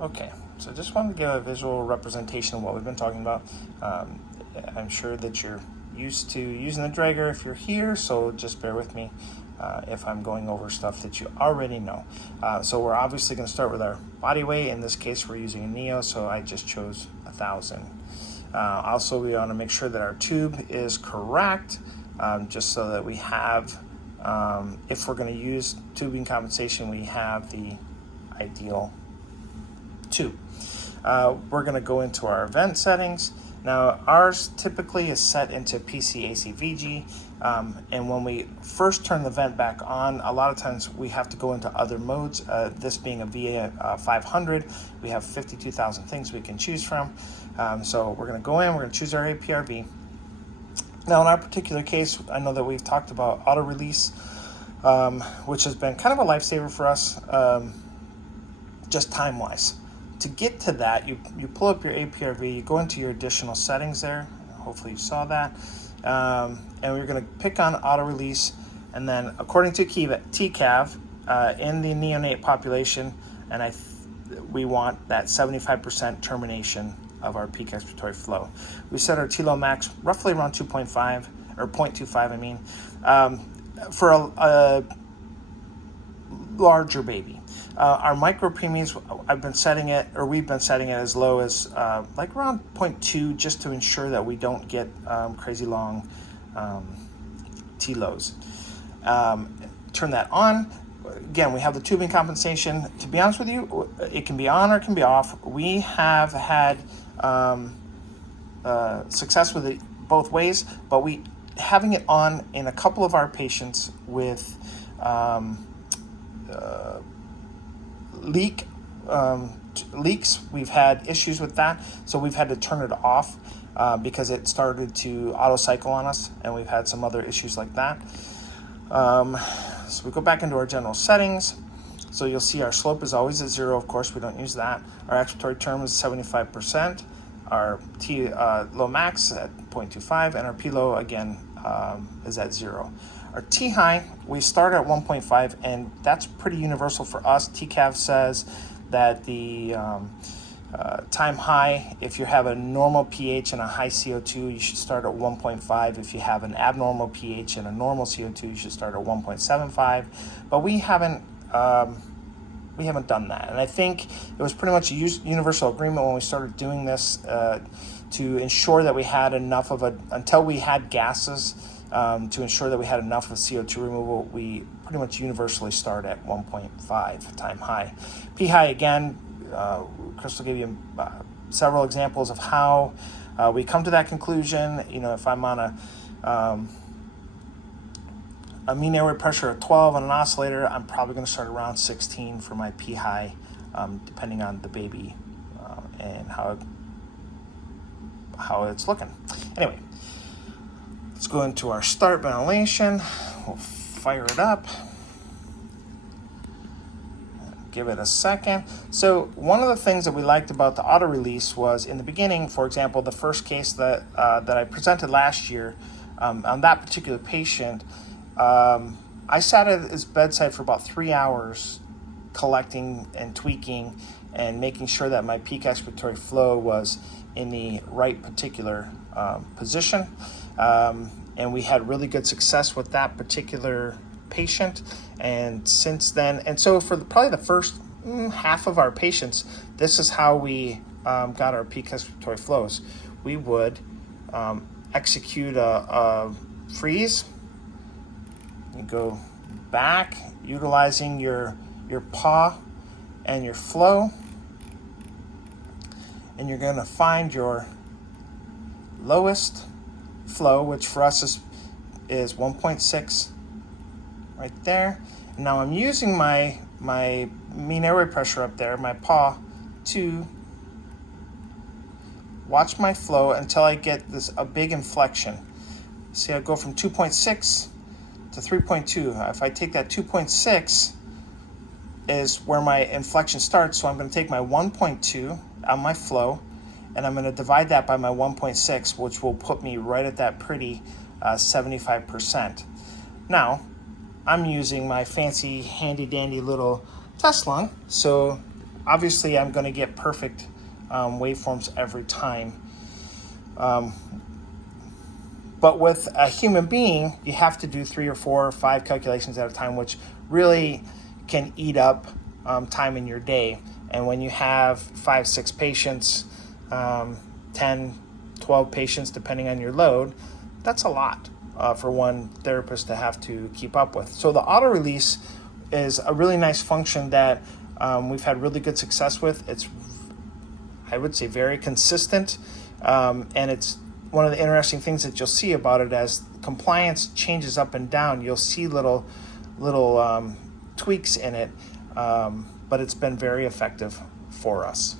Okay, so I just wanted to give a visual representation of what we've been talking about. I'm sure that you're used to using the dragger if you're here, so just bear with me if I'm going over stuff that you already know. So we're obviously going to start with our body weight. In this case, we're using a Neo, so I just chose 1,000. Also, we want to make sure that our tube is correct, just so that we have, if we're going to use tubing compensation, we have the ideal tube. We're going to go into our event settings. Now, ours typically is set into PC-AC-VG, and when we first turn the vent back on, a lot of times we have to go into other modes. This being a VA 500, we have 52,000 things we can choose from. So we're going to go in, we're going to choose our APRV. Now, in our particular case, I know that we've talked about auto release, which has been kind of a lifesaver for us, just time-wise. To get to that, you pull up your APRV, you go into your additional settings there. Hopefully you saw that. And we're going to pick on auto release, and then according to TCAV, in the neonate population, and we want that 75% termination of our peak expiratory flow. We set our T-low max roughly around 2.5 or 0.25, I mean, for a larger baby. Our micro preemies, we've been setting it as low as like around 0.2, just to ensure that we don't get crazy long T-lows. Turn that on. Again, we have the tubing compensation. To be honest with you, it can be on or it can be off. We have had success with it both ways, but having it on in a couple of our patients with leaks, we've had issues with that, so we've had to turn it off because it started to auto cycle on us, and we've had some other issues like that. So we go back into our general settings. So you'll see our slope is always at 0. Of course, we don't use that. Our expiratory term is 75%. Our T low max at 0.25, and our P low again is at 0. Our T high, we start at 1.5, and that's pretty universal for us. TCAV says that the time high, if you have a normal pH and a high CO2, you should start at 1.5. If you have an abnormal pH and a normal CO2, you should start at 1.75. But we haven't done that, and I think it was pretty much a universal agreement when we started doing this to ensure that we had enough of until we had gases. To ensure that we had enough of CO2 removal, we pretty much universally start at 1.5 time high. P high, again, Crystal gave you several examples of how we come to that conclusion. You know, if I'm on a mean airway pressure of 12 on an oscillator, I'm probably going to start around 16 for my P high, depending on the baby and how it's looking. Anyway. Let's go into our start ventilation. We'll fire it up. Give it a second. So one of the things that we liked about the auto release was in the beginning, for example, the first case that I presented last year on that particular patient, I sat at his bedside for about 3 hours collecting and tweaking and making sure that my peak expiratory flow was in the right particular position. And we had really good success with that particular patient. And since then, and so for probably the first half of our patients, this is how we got our peak expiratory flows. We would execute a freeze. You go back, utilizing your paw and your flow, and you're going to find your lowest flow, which for us is 1.6 right there. And now I'm using my mean airway pressure up there, my paw, to watch my flow until I get a big inflection. See, I go from 2.6 to 3.2. If I take that 2.6 is where my inflection starts, so I'm going to take my 1.2 on my flow, and I'm going to divide that by my 1.6, which will put me right at that pretty 75%. Now, I'm using my fancy handy dandy little test lung, so obviously I'm going to get perfect waveforms every time. But with a human being, you have to do 3 or 4 or 5 calculations at a time, which really can eat up time in your day. And when you have 5, 6 patients, 10, 12 patients, depending on your load, that's a lot for one therapist to have to keep up with. So the auto release is a really nice function that we've had really good success with. It's, I would say, very consistent, and it's one of the interesting things that you'll see about it. As compliance changes up and down, you'll see little tweaks in it, but it's been very effective for us.